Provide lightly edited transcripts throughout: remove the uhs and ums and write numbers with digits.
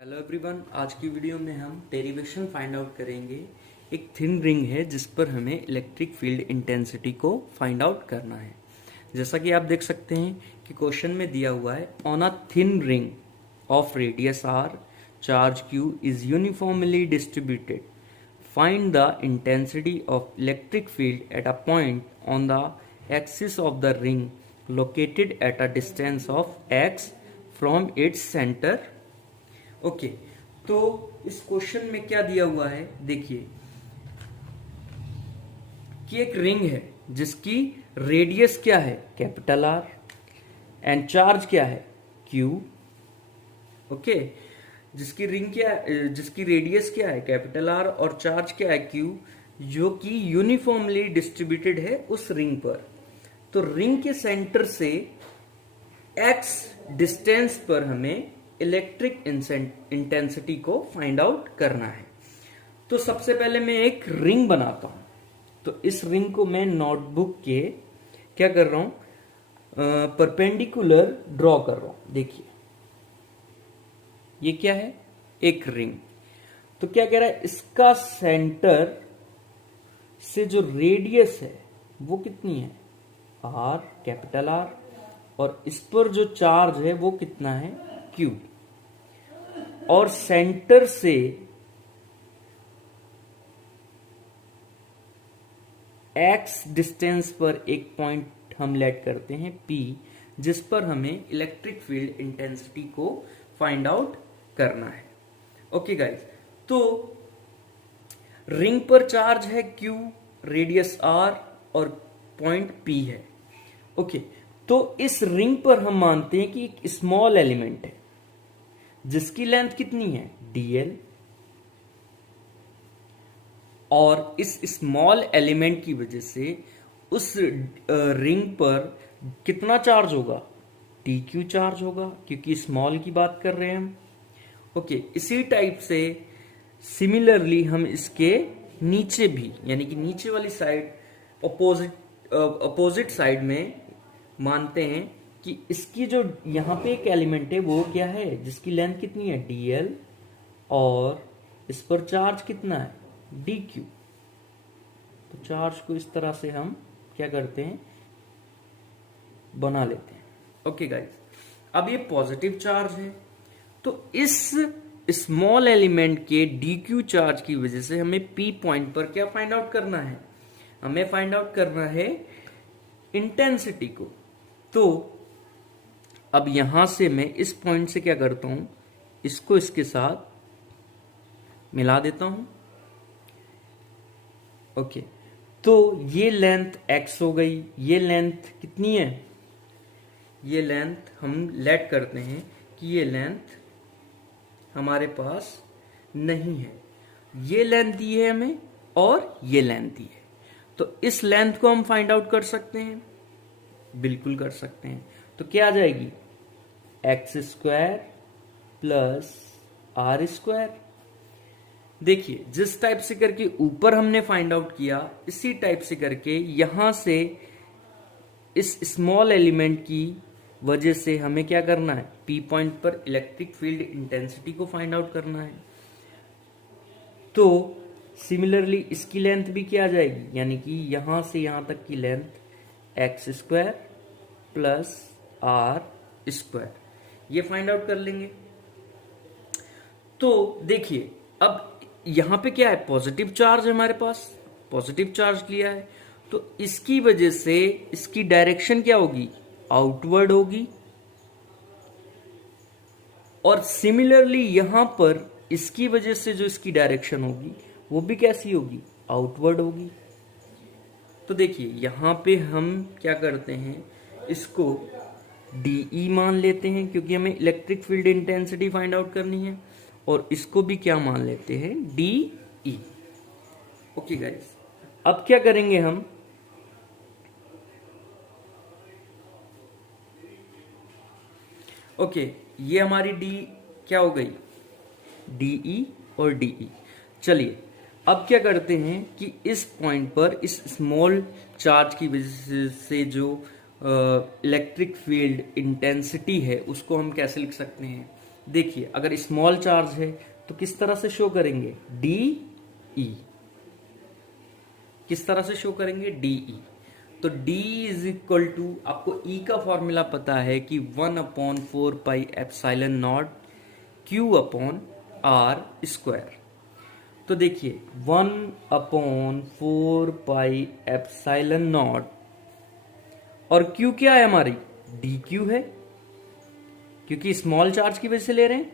Hello everyone, आज की video में हम डेरिवेशन फाइंड आउट करेंगे। एक थिन रिंग है जिस पर हमें इलेक्ट्रिक फील्ड इंटेंसिटी को फाइंड आउट करना है। जैसा कि आप देख सकते हैं कि क्वेश्चन में दिया हुआ है, on a thin ring of radius R charge Q is uniformly distributed, find the intensity of electric field at a point on the axis of the ring located at a distance of X from its centre. Okay, तो इस question में क्या दिया हुआ है, देखिए कि एक रिंग है जिसकी रेडियस क्या है, कैपिटल आर, एंड चार्ज क्या है, क्यू। ओके, जिसकी रिंग क्या है, जिसकी रेडियस क्या है, कैपिटल आर, और चार्ज क्या है, क्यू, जो कि यूनिफॉर्मली डिस्ट्रीब्यूटेड है उस रिंग पर। तो रिंग के सेंटर से एक्स डिस्टेंस पर हमें इलेक्ट्रिक इंटेंसिटी को फाइंड आउट करना है। तो सबसे पहले मैं एक रिंग बनाता हूं। तो इस रिंग को मैं नोटबुक के क्या कर रहा हूं, परपेंडिकुलर ड्रॉ कर रहा हूं। देखिए ये क्या है, एक रिंग। तो क्या कह रहा है, इसका सेंटर से जो रेडियस है वो कितनी है, आर, कैपिटल आर, और इस पर जो चार्ज है वो कितना है, क्यू। और सेंटर से एक्स डिस्टेंस पर एक पॉइंट हम लेट करते हैं P, जिस पर हमें इलेक्ट्रिक फील्ड इंटेंसिटी को फाइंड आउट करना है। ओके गाइस, तो रिंग पर चार्ज है Q, रेडियस R और पॉइंट P है। ओके, तो इस रिंग पर हम मानते हैं कि एक स्मॉल एलिमेंट है जिसकी लेंथ कितनी है, dl, और इस स्मॉल एलिमेंट की वजह से उस रिंग पर कितना चार्ज होगा, dq चार्ज होगा, क्योंकि स्मॉल की बात कर रहे हैं हम। ओके, इसी टाइप से सिमिलरली हम इसके नीचे भी, यानी कि नीचे वाली साइड, अपोजिट साइड में मानते हैं कि इसकी जो यहां पे एक एलिमेंट है वो क्या है, जिसकी लेंथ कितनी है, dl, और इस पर चार्ज कितना है, dq। तो चार्ज को इस तरह से हम क्या करते हैं, बना लेते हैं। ओके गाइस, अब ये पॉजिटिव चार्ज है, तो इस स्मॉल एलिमेंट के dq चार्ज की वजह से हमें p पॉइंट पर क्या फाइंड आउट करना है, हमें फाइंड आउट करना है इंटेंसिटी को। तो अब यहां से मैं इस पॉइंट से क्या करता हूं, इसको इसके साथ मिला देता हूं। ओके, तो ये लेंथ x हो गई, ये लेंथ कितनी है, ये लेंथ हम लेट करते हैं कि ये लेंथ हमारे पास नहीं है, ये लेंथ दी है हमें और ये लेंथ दी है। तो इस लेंथ को हम फाइंड आउट कर सकते हैं, बिल्कुल कर सकते हैं। तो क्या आ जाएगी, X square plus R square. देखिए जिस टाइप से करके ऊपर हमने फाइंड आउट किया, इसी टाइप से करके यहां से इस स्मॉल एलिमेंट की वजह से हमें क्या करना है, P पॉइंट पर इलेक्ट्रिक फील्ड इंटेंसिटी को फाइंड आउट करना है। तो सिमिलरली इसकी लेंथ भी क्या आ जाएगी, यानी कि यहां से यहां तक की length X square plus R square, ये फाइंड आउट कर लेंगे। तो देखिए अब यहां पे क्या है, पॉजिटिव चार्ज है, हमारे पास पॉजिटिव चार्ज लिया है, तो इसकी वजह से इसकी डायरेक्शन क्या होगी, आउटवर्ड होगी। और सिमिलरली यहां पर इसकी वजह से जो इसकी डायरेक्शन होगी वो भी कैसी होगी, आउटवर्ड होगी। तो देखिए यहां पे हम क्या करते हैं, इसको DE मान लेते हैं क्योंकि हमें electric field intensity find out करनी है, और इसको भी क्या मान लेते हैं, DE। ओके गाइस, अब क्या करेंगे हम, ओके, ये हमारी D क्या हो गई, DE और DE। चलिए अब क्या करते हैं कि इस पॉइंट पर इस स्मॉल चार्ज की वजह से जो इलेक्ट्रिक फील्ड इंटेंसिटी है उसको हम कैसे लिख सकते हैं, देखिए अगर स्मॉल चार्ज है तो किस तरह से शो करेंगे, डी ई, किस तरह से शो करेंगे, डी ई। तो D इज इक्वल टू, आपको E का फॉर्मूला पता है कि 1/4πε0 Q अपॉन आर स्क्वायर। तो देखिए 1/4πε0 और Q क्या है हमारी, dQ है, क्योंकि स्मॉल चार्ज की वजह से ले रहे हैं,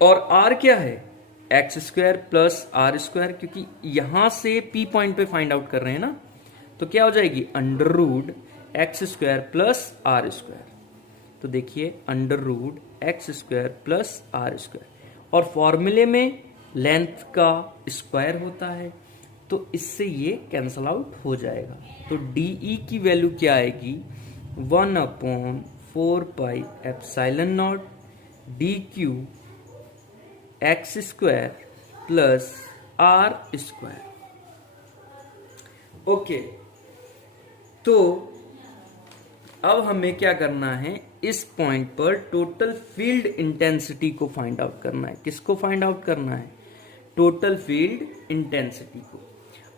और R क्या है, X square plus R square, क्योंकि यहां से P पॉइंट पे फाइंड आउट कर रहे हैं ना, तो क्या हो जाएगी, under root X square plus R square. तो देखिए under root X square plus R square, और फॉर्मूले में लेंथ का स्क्वायर होता है, तो इससे ये कैंसल आउट हो जाएगा। तो डीई की वैल्यू क्या आएगी, 1/4πε0 DQ X square plus R square. Okay, तो अब हमें क्या करना है, इस पॉइंट पर टोटल फील्ड इंटेंसिटी को फाइंड आउट करना है। किसको फाइंड आउट करना है, टोटल फील्ड इंटेंसिटी को।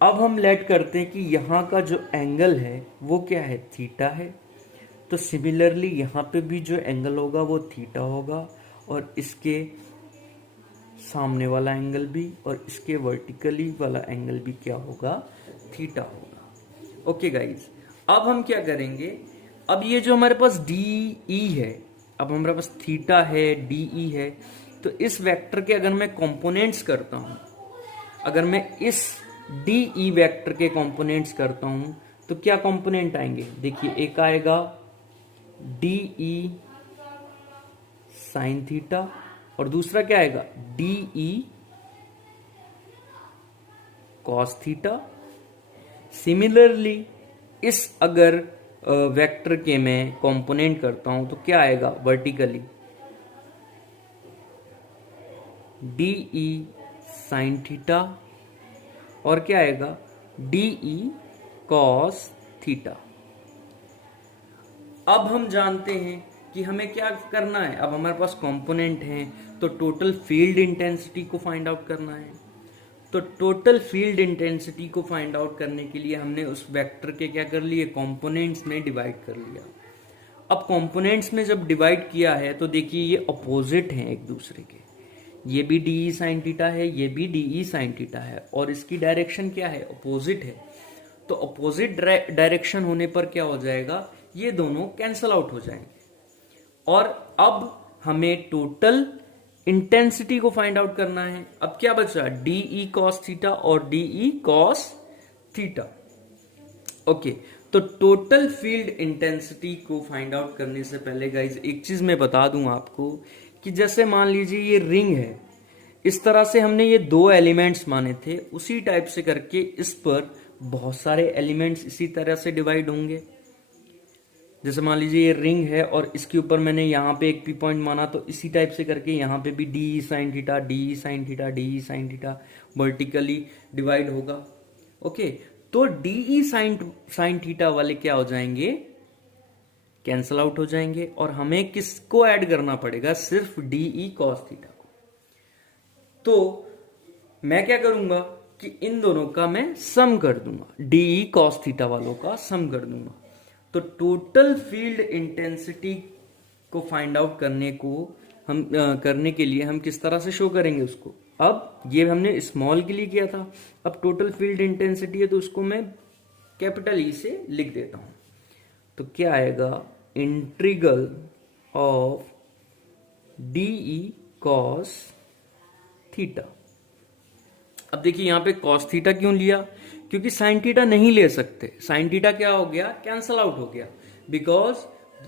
अब हम लेट करते हैं कि यहां का जो एंगल है वो क्या है, थीटा है। तो सिमिलरली यहां पे भी जो एंगल होगा वो थीटा होगा, और इसके सामने वाला एंगल भी, और इसके वर्टिकली वाला एंगल भी क्या होगा, थीटा होगा। ओके गाइज, अब हम क्या करेंगे, अब ये जो हमारे पास डी ई है, अब हमारे पास थीटा है, डी ई है, तो इस वेक्टर के अगर मैं कंपोनेंट्स करता हूं, अगर मैं इस डी ई वेक्टर के कंपोनेंट्स करता हूं, तो क्या कंपोनेंट आएंगे, देखिए एक आएगा डी ई साइन थीटा, और दूसरा क्या आएगा, D E cos theta. Similarly इस अगर वेक्टर के मैं कंपोनेंट करता हूं तो क्या आएगा, vertically D E sine theta, और क्या आएगा, डी ई कॉस थीटा। अब हम जानते हैं कि हमें क्या करना है, अब हमारे पास कंपोनेंट हैं, तो टोटल फील्ड इंटेंसिटी को फाइंड आउट करना है। तो टोटल फील्ड इंटेंसिटी को फाइंड आउट करने के लिए हमने उस वेक्टर के क्या कर लिए, कंपोनेंट्स में डिवाइड कर लिया। अब कंपोनेंट्स में जब डिवाइड किया है तो देखिए ये अपोजिट हैं एक दूसरे के, ये भी डी ई साइन थीटा है, ये भी डी ई साइन थीटा है, और इसकी डायरेक्शन क्या है, अपोजिट है। तो अपोजिट डायरेक्शन होने पर क्या हो जाएगा, ये दोनों कैंसल आउट हो जाएंगे, और अब हमें टोटल इंटेंसिटी को फाइंड आउट करना है। अब क्या बचा, डी ई कॉस थीटा और D E cos theta. Okay, तो टोटल फील्ड इंटेंसिटी को फाइंड आउट करने से पहले गाइज एक चीज मैं बता दूं आपको, कि जैसे मान लीजिए ये रिंग है, इस तरह से हमने ये दो एलिमेंट्स माने थे, उसी टाइप से करके इस पर बहुत सारे एलिमेंट्स इसी तरह से डिवाइड होंगे। जैसे मान लीजिए ये रिंग है और इसके ऊपर मैंने यहाँ पे एक पी पॉइंट माना, तो इसी टाइप से करके यहाँ पे भी D sine theta, D sine theta, D sine theta vertically divide होगा। ओके, तो डी साइन थीटा वाले क्या हो जाएंगे, कैंसल आउट हो जाएंगे, और हमें किसको ऐड करना पड़ेगा, सिर्फ डी ई कॉस थीटा को। तो मैं क्या करूंगा कि इन दोनों का मैं सम कर दूंगा, डी ई कॉस थीटा वालों का सम कर दूंगा। तो टोटल फील्ड इंटेंसिटी को फाइंड आउट करने के लिए हम किस तरह से शो करेंगे उसको, अब ये हमने स्मॉल के लिए किया था, अब टोटल फील्ड इंटेंसिटी है तो उसको मैं कैपिटल ई से लिख देता हूं। तो क्या आएगा, integral of D E cos theta. अब देखिए यहां पे कॉस थीटा क्यों लिया, क्योंकि साइन थीटा नहीं ले सकते, साइन थीटा क्या हो गया, कैंसल आउट हो गया, बिकॉज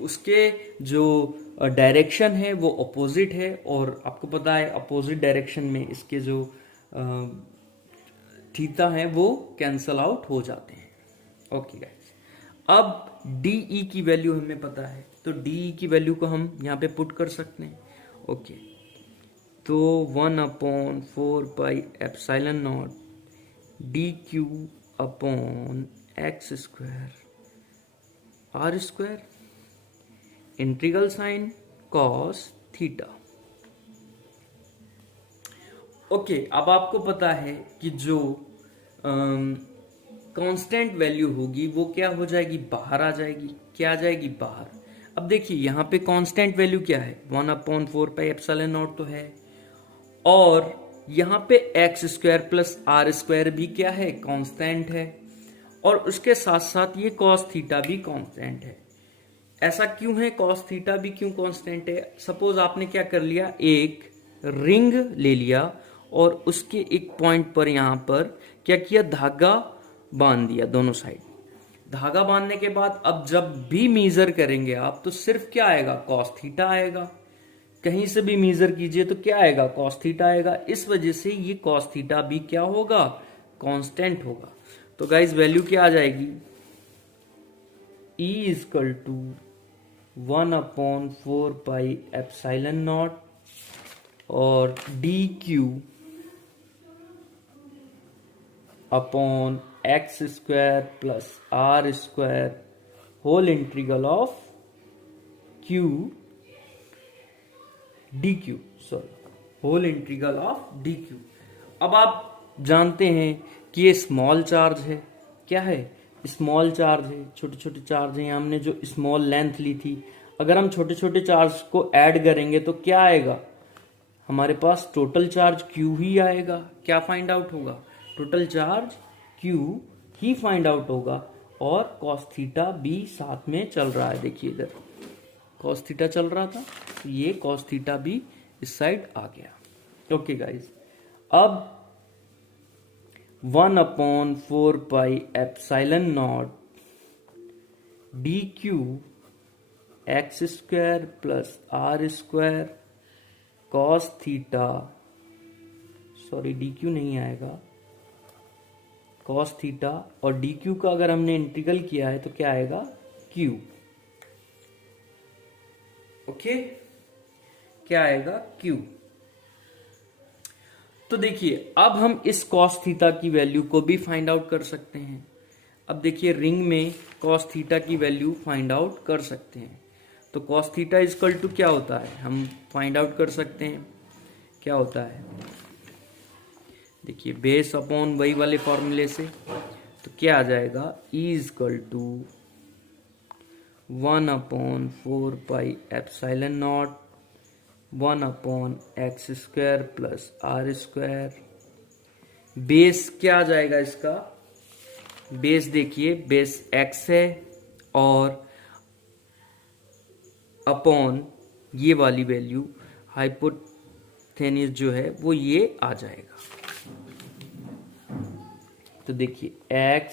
उसके जो डायरेक्शन है वो अपोजिट है, और आपको पता है अपोजिट डायरेक्शन में इसके जो थीटा है वो कैंसल आउट हो जाते हैं। ओके गाइस, अब डीई की वैल्यू हमें पता है, तो डीई की वैल्यू को हम यहाँ पे पुट कर सकते हैं। ओके, तो 1/4πε0 DQ upon X square R square integral sine cos theta. Okay, अब आपको पता है कि जो कांस्टेंट वैल्यू होगी वो क्या हो जाएगी, बाहर आ जाएगी। क्या आ जाएगी, बाहर। अब देखिए यहाँ पे कांस्टेंट वैल्यू क्या है, 1/4πε0 तो है, और यहाँ पे X square plus R square भी क्या है, कांस्टेंट है, और उसके साथ साथ ये कॉस थीटा भी कांस्टेंट है। ऐसा क्यों है, कॉस थीटा भी क्यों कांस्टेंट है? सपोज आपने क्या कर लिया, एक रिंग ले लिया और उसके एक पॉइंट पर यहां पर क्या किया, धागा बांध दिया दोनों साइड। धागा बांधने के बाद अब जब भी मेजर करेंगे आप तो सिर्फ क्या आएगा, कॉस थीटा आएगा। कहीं से भी मेजर कीजिए तो क्या आएगा, कॉस थीटा आएगा। इस वजह से ये कॉस थीटा भी क्या होगा, कांस्टेंट होगा। तो गाइस वैल्यू क्या आ जाएगी, E = 1/4πε0 और dq upon X square plus R square whole integral of q dq, whole integral of dq। अब आप जानते हैं कि ये स्मॉल चार्ज है, क्या है, स्मॉल चार्ज है, छोटे छोटे चार्ज हैं। हमने जो स्मॉल लेंथ ली थी, अगर हम छोटे छोटे चार्ज को ऐड करेंगे तो क्या आएगा, हमारे पास टोटल चार्ज q ही आएगा। क्या फाइंड आउट होगा, टोटल चार्ज q ही फाइंड आउट होगा। और कॉस थीटा भी साथ में चल रहा है, देखिए इधर कॉस थीटा चल रहा था, तो ये कॉस थीटा भी इस साइड आ गया। ओके गाइज, अब 1/4πε0 dq X square plus R square cos theta, sorry dq नहीं आएगा, कॉस थीटा, और dq का अगर हमने इंटीग्रल किया है तो क्या आएगा, q। ओके, क्या आएगा, q। तो देखिए अब हम इस कॉस थीटा की वैल्यू को भी फाइंड आउट कर सकते हैं। अब देखिए रिंग में कॉस थीटा की वैल्यू फाइंड आउट कर सकते हैं। तो कॉस थीटा इक्वल टू क्या होता है, हम फाइंड आउट कर सकते हैं, क्या होता है, देखिए बेस अपॉन वही वाले फॉर्मूले से, तो क्या आ जाएगा, E = 1/4πε0 1/x square plus R square. Base क्या आ जाएगा इसका, बेस देखिए बेस x है और अपॉन ये वाली वैल्यू हाइपोथेनिस जो है वो ये आ जाएगा। तो देखिए x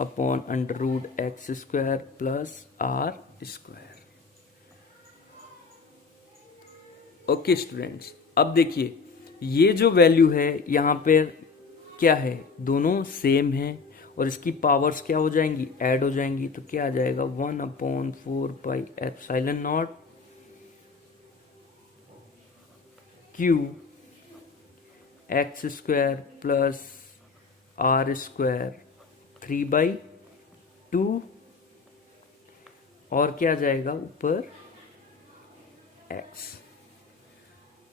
upon √x square plus R square. Okay students, अब देखिए ये जो वैल्यू है यहाँ पे क्या है, दोनों सेम है और इसकी पावर्स क्या हो जाएंगी, ऐड हो जाएंगी। तो क्या आ जाएगा, 1/4πε0 q X square plus R square 3/2 और क्या आ जाएगा ऊपर x।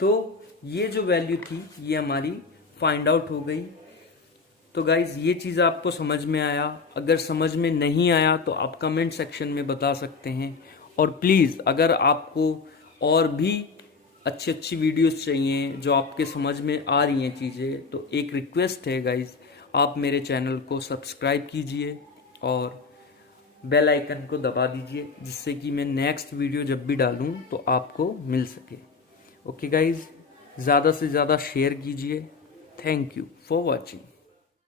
तो ये जो वैल्यू थी ये हमारी फाइंड आउट हो गई। तो गाइज ये चीज़ आपको समझ में आया, अगर समझ में नहीं आया तो आप कमेंट सेक्शन में बता सकते हैं। और प्लीज़ अगर आपको और भी अच्छी अच्छी वीडियोस चाहिए जो आपके समझ में आ रही हैं चीज़ें, तो एक रिक्वेस्ट है गाइज, आप मेरे चैनल को सब्सक्राइब कीजिए और बेल आइकन को दबा दीजिए, जिससे कि मैं नेक्स्ट वीडियो जब भी डालूं तो आपको मिल सके। ओके गाइज, ज़्यादा से ज़्यादा शेयर कीजिए। Thank you for watching.